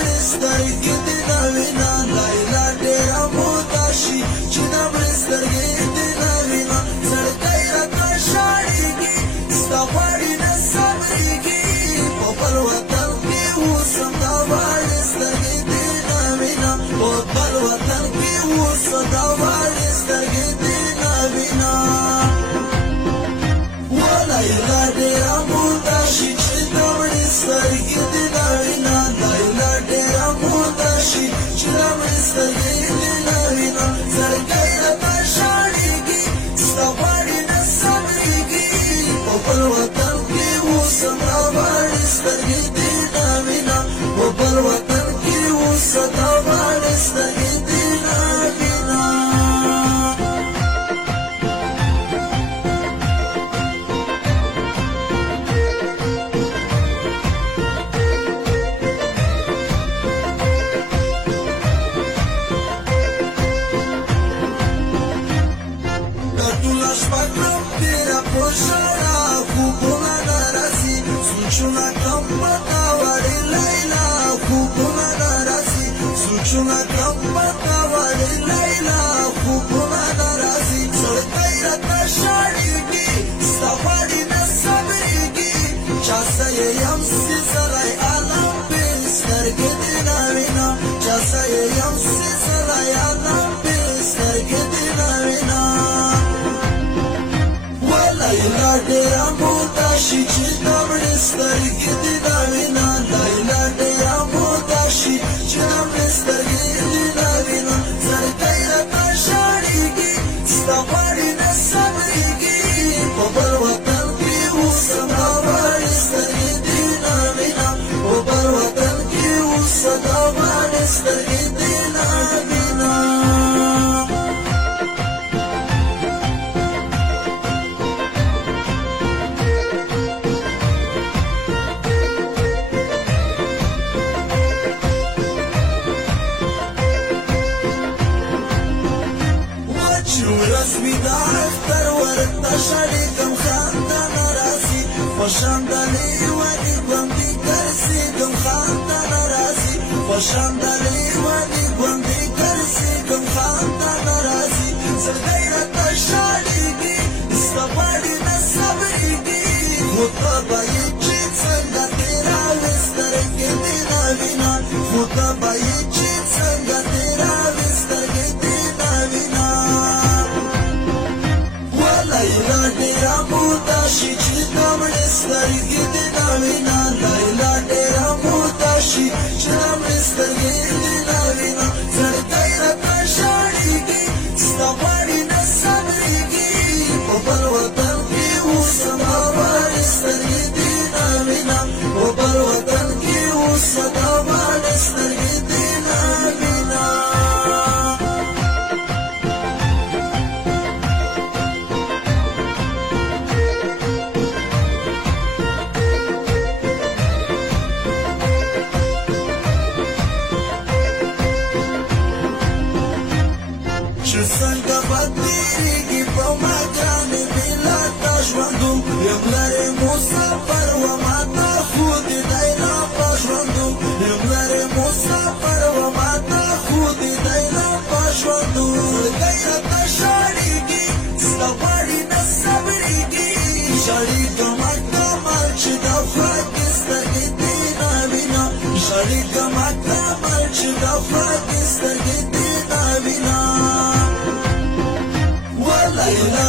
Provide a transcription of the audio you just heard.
مړې سترګې دې نه وینا لیلا ډېره موده شي چې د مړې سترګې دې نه وینا زړګی راته ژاړېږي ستا غواړي نه صبرېږي په بل وطن کې اوسم دا غواړي سترګې دې نه وینا په بل وطن کې اوسم دا غواړي سترګې دې نه وینا لیلا ډېره موده شي چې د مړې سترګې دې نه وینا لیلا ډېره موده شي چې د مړې سترګې دې نه وینا زړګی راته ژاړېږي ستا غواړي نه صبرېږي په بل وطن کې اوسم دا غواړي سترګې دې نه وینا په بل وطن کې اوسم دا غواړي سترګې دې نه وینا خوبونه نه راځي سوچونه کم پته وړې لیلا خوبونه نه راځي سوچونه کم پته وړې لیلا خوبونه نه راځي زړګی راته ژاړېږي ستا غواړي نه صبرېږي چا څه یې یم سېزلی عالم بې سترګې دې نه وینا چا څه یې یم سېزلی عالم بې سترګې دې نه وینا لیلا ډېره موده شي چې د مړې سترګې دې نه وینا لیلا ډېره موده شي چې د مړې سترګې دې نه وینا زړګی راته ژاړېږي ستا غواړي نه صبرېږي په بل وطن کې اوسم دا غواړي سترګې دې نه وینا په بل وطن کې اوسم دا غواړي سترګې دې نه وینا رسمي دا اختر ورته شړېږم خانده نه راځي خوشانده لیوني ګوندې ګرځېږم خانده نه راځي خوشانده لیوني ګوندې ګرځېږم خانده نه راځي زړګی راته ژاړېږي ستا غواړي نه صبرېږي خو ته به یې چې څنګه تېروې سترګې دې نه وینا خو ته به یې چې څنګه تېروې سترګې دې نه وینا لیلا ډېره موده شي چې د مړې سترګې دې نه وینا لیلا ډېره موده شي چې د مړې سترګې دې نه وینا زړګی راته ژاړېږي ستا غواړي نه صبرېږي په بل وطن کې اوسم دا غواړي سترګې دې نه وینا په بل وطن کې اوسم دا غواړي سترګې دې نه وینا چې څنګه به تېرېږي په ما ګرانې بېله تا ژوندون یم لرې مسافر ومه ته خو دې دی نه په ژوندون یم لرې مسافر ومه ته خو دې دی نه په ژوندون زړګی راته ژاړېږي ستا غواړي نه صبرېږي ژاړېږم کمال چې د خوږې سترګې دې نه وینا ژاړېږم کمال چې د خوږې سترګې دې نه وینا لیلا